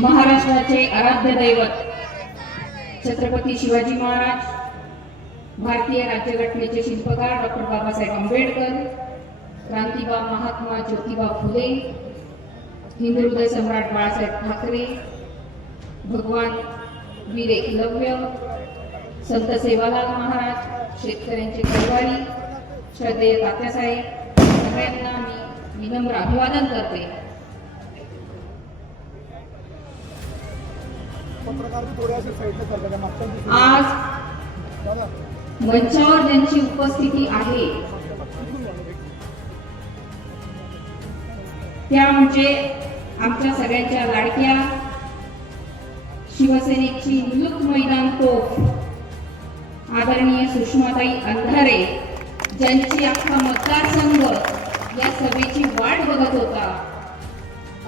महाराष्ट्राचे आराध्य दैवत छत्रपती शिवाजी महाराज भारतीय राज्यघटनेचे शिल्पकार डॉक्टर बाबासाहेब आंबेडकर क्रांतीबा महात्मा ज्योतिबा फुले हिंदू हृदय सम्राट बाळासाहेब ठाकरे भगवान वीर लव्य संत सेवालाल महाराज शेतकऱ्यांचे कैवारी श्रद्धेय तात्यासाहेब सगळ्यांना मी विनम्र अभिवादन करते आज मंचावर ज्यांची उपस्थिती आहे त्या म्हणजे आमच्या सगळ्यांच्या लाडक्या शिवसेनेची मुलुक मैदान तोफ आदरणीय सुषमाताई अंधारे ज्यांची अख्खा मतदारसंघ या सभेची वाट बघत होता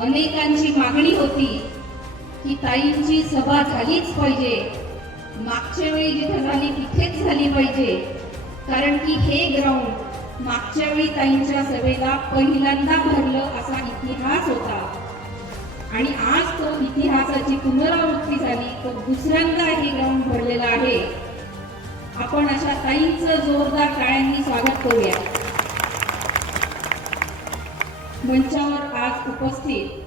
अनेकांची मागणी होती की ताईंची सभा झालीच पाहिजे मागच्या वेळी जिथे झाली तिथेच झाली पाहिजे कारण की हे ग्राउंड मागच्या वेळी ताईंच्या सभेला पहिल्यांदा भरलं असा इतिहास होता आणि आज तो इतिहासाची पुनरावृत्ती झाली तो दुसऱ्यांदा हे ग्राउंड भरलेला आहे आपण अशा ताईंचं जोरदार टाळ्यांनी स्वागत करूया मंचावर आज उपस्थित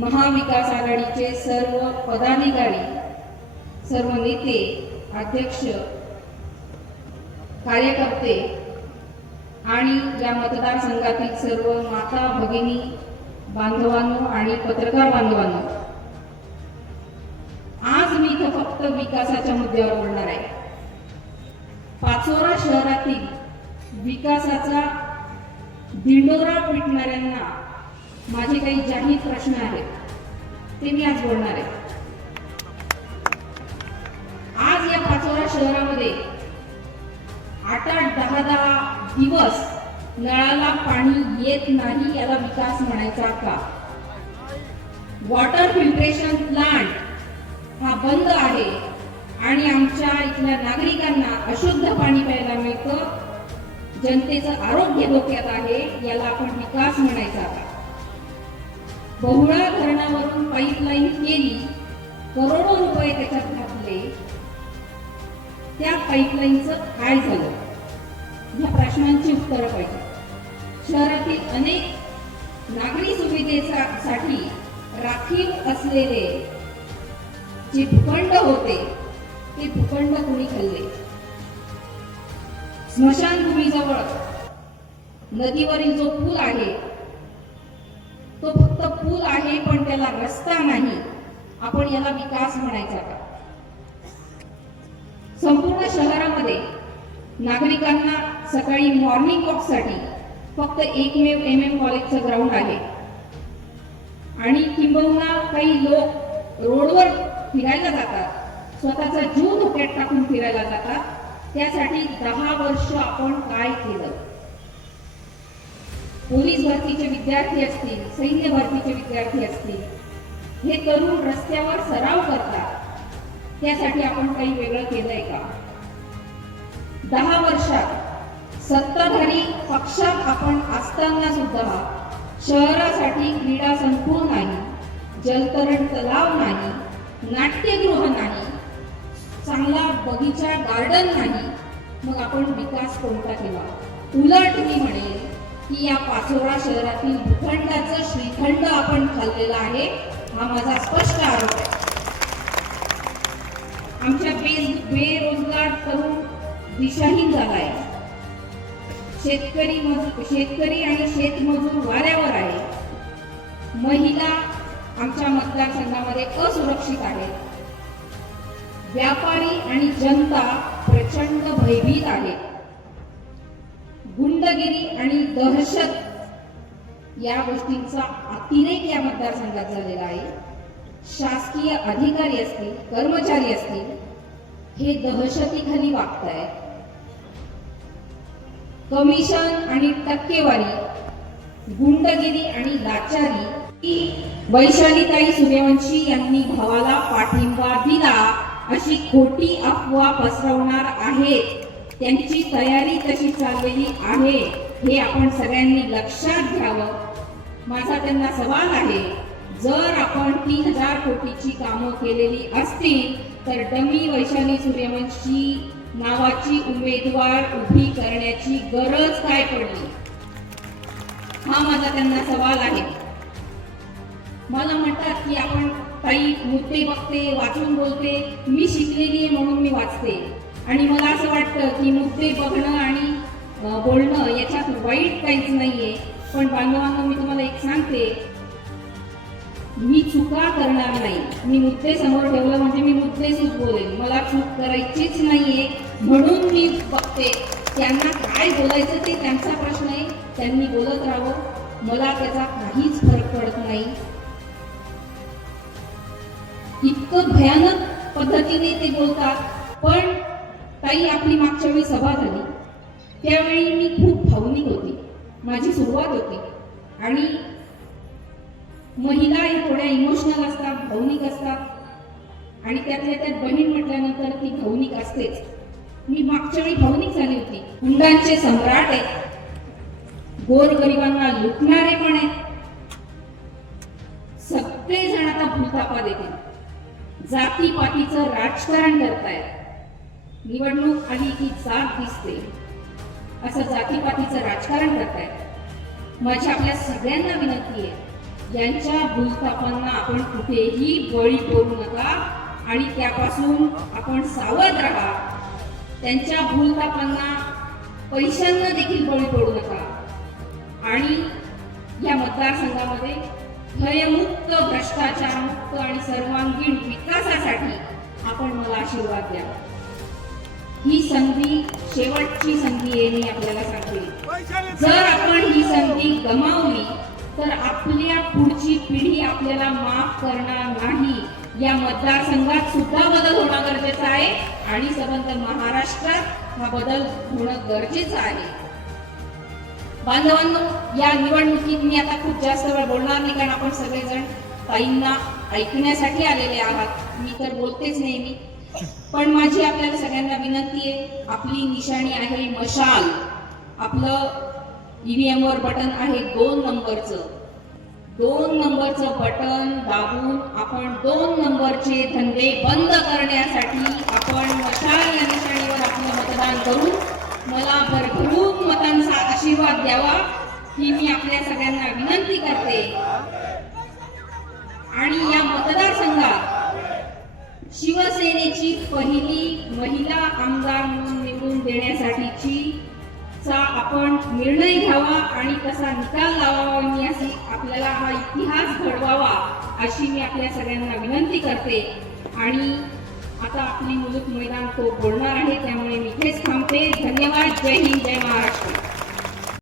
महाविकास आघाडीचे सर्व पदाधिकारी सर्व नेते अध्यक्ष कार्यकर्ते आणि या मतदारसंघातील सर्व माता भगिनी बांधवांनो आणि पत्रकार बांधवांनो आज मी इथं फक्त विकासाच्या मुद्द्यावर बोलणार आहे पाचोरा शहरातील विकासाचा दिंडोरा पिटणाऱ्यांना माझे काही जाहीर प्रश्न आहेत ते मी आज बोलणार आहे आज या पाचोरा शहरामध्ये आठ आठ दहा दहा दिवस नळाला पाणी येत नाही याला विकास म्हणायचा का वॉटर फिल्ट्रेशन प्लांट हा बंद आहे आणि आमच्या इथल्या नागरिकांना अशुद्ध पाणी प्यायला मिळतं जनतेचं आरोग्य धोक्यात आहे याला आपण विकास म्हणायचा का बहुळा धरणावरून पाईपलाईन केली करोडो रुपये त्याच्यात घातले त्या पाईपलाईनचं काय झालं या प्रश्नांची उत्तरं पाहिजे शहरातील अनेक नागरी सुविधेसाठी राखीव असलेले जे भूखंड होते ते भूखंड कुणी खाल्ले स्मशानभूमीजवळ नदीवरील जो पूल आहे फक्त पूल आहे पण त्याला रस्ता नाही आपण याला विकास म्हणायचा का संपूर्ण शहरामध्ये नागरिकांना सकाळी मॉर्निंग वॉक साठी फक्त एकमेव एम एम कॉलेजचं ग्राउंड आहे आणि किंबहुना काही लोक रोडवर फिरायला जातात स्वतःचा जीव धोक्यात टाकून फिरायला जातात त्यासाठी दहा वर्ष आपण काय केलं पोलीस भरतीचे विद्यार्थी असतील सैन्य भरतीचे विद्यार्थी असतील हे तरुण रस्त्यावर सराव करतात त्यासाठी आपण काही वेगळं केलंय का दहा वर्षात सत्ताधारी पक्षात आपण असताना सुद्धा शहरासाठी क्रीडा संकुल नाही जलतरण तलाव नाही नाट्यगृह नाही चांगला बगीचा गार्डन नाही मग आपण विकास कोणता केला उलट मी म्हणेल की या पाचोरा शहरातील भूखंडाचं श्रीखंड आपण खाल्लेला आहे हा माझा स्पष्ट आरोप आहे आमच्या बेरोजगार तरुण दिशाहीन झालाय आहे शेतकरी शेतकरी आणि शेतमजूर वाऱ्यावर आहे महिला आमच्या मतदारसंघामध्ये असुरक्षित आहेत व्यापारी आणि जनता प्रचंड भयभीत आहेत गुंडगिरी आणि दहशत या गोष्टींचा अतिरेक या मतदारसंघात झालेला आहे शासकीय अधिकारी असतील कर्मचारी असतील हे दहशतीखाली वागत आहे कमिशन आणि टक्केवारी गुंडगिरी आणि लाचारी ही वैशालीताई सूर्यवंशी यांनी भावाला पाठिंबा दिला अशी खोटी अफवा पसरवणार आहेत त्यांची तयारी कशी चाललेली आहे हे आपण सगळ्यांनी लक्षात घ्यावं माझा त्यांना सवाल आहे जर आपण तीन हजार कोटीची कामं केलेली असतील तर डमी वैशाली सूर्यवंशी नावाची उमेदवार उभी करण्याची गरज काय पडली हा माझा त्यांना सवाल आहे मला म्हणतात की आपण काही मुद्दे बघते वाचून बोलते मी शिकलेली आहे म्हणून मी वाचते आणि मला असं वाटतं की मुद्दे बघणं आणि बोलणं याच्यात वाईट काहीच नाहीये पण बांधवांना मी तुम्हाला एक सांगते मी चुका करणार नाही मी मुद्दे समोर ठेवलं म्हणजे मी मुद्दे बोलेन मला चूक करायचीच नाहीये म्हणून मी बघते त्यांना काय बोलायचं ते त्यांचा प्रश्न आहे त्यांनी बोलत राहावं मला त्याचा काहीच फरक पडत नाही इतकं भयानक पद्धतीने ते बोलतात पण ताई आपली मागच्या वेळी सभा झाली त्यावेळी मी खूप भावनिक होती माझी सुरुवात होती आणि महिला थोड्या इमोशनल असतात भावनिक असतात आणि त्यातल्या त्यात बहीण म्हटल्यानंतर ती भावनिक असतेच मी मागच्या वेळी भावनिक झाली होती हुंडांचे सम्राट आहेत गोरगरिबांना लुटणारे पण आहेत सगळेजण आता भूतापा देतील जातीपातीचं राजकारण करतायत निवडणूक आली की जात दिसते असं जातीपातीचं राजकारण आहे माझी आपल्या सगळ्यांना विनंती आहे यांच्या भूलथापांना आपण कुठेही बळी पडू नका आणि त्यापासून आपण सावध राहा त्यांच्या भूलतापांना पैशांना देखील बळी पडू नका आणि या मतदारसंघामध्ये भयमुक्त भ्रष्टाचारमुक्त आणि सर्वांगीण विकासासाठी आपण मला आशीर्वाद द्यावा ही संधी शेवटची संधी मी आपल्याला सांगते जर आपण ही संधी गमावली तर आपल्या पुढची पिढी आपल्याला माफ करणार नाही या मतदारसंघात सुद्धा बदल होणं गरजेचं आहे आणि सबंध महाराष्ट्रात हा बदल होणं गरजेचं आहे बांधवांनो या निवडणुकीत मी आता खूप जास्त वेळ बोलणार नाही कारण आपण सगळेजण ताईंना ऐकण्यासाठी आलेले आहात मी तर बोलतेच नेहमी पण माझी आपल्याला सगळ्यांना विनंती आहे आपली निशाणी आहे मशाल आपलं ईव्हीएम वर बटन आहे दोन नंबरच दोन नंबरचं बटन दाबून आपण दोन नंबरचे धंदे बंद करण्यासाठी आपण मशाल या निशाणीवर आपलं मतदान करून मला भरभरून मतांचा आशीर्वाद द्यावा ही मी आपल्या सगळ्यांना विनंती करते आणि या मतदारसंघात शिवसेनेची पहिली महिला आमदार म्हणून निवडून देण्यासाठीची चा आपण निर्णय घ्यावा आणि कसा निकाल लावावा मी आपल्याला हा इतिहास घडवावा अशी मी आपल्या सगळ्यांना विनंती करते आणि आता आपली मुलूक मैदान तो बोलणार आहे त्यामुळे मी हेच थांबते धन्यवाद जय हिंद जय महाराष्ट्र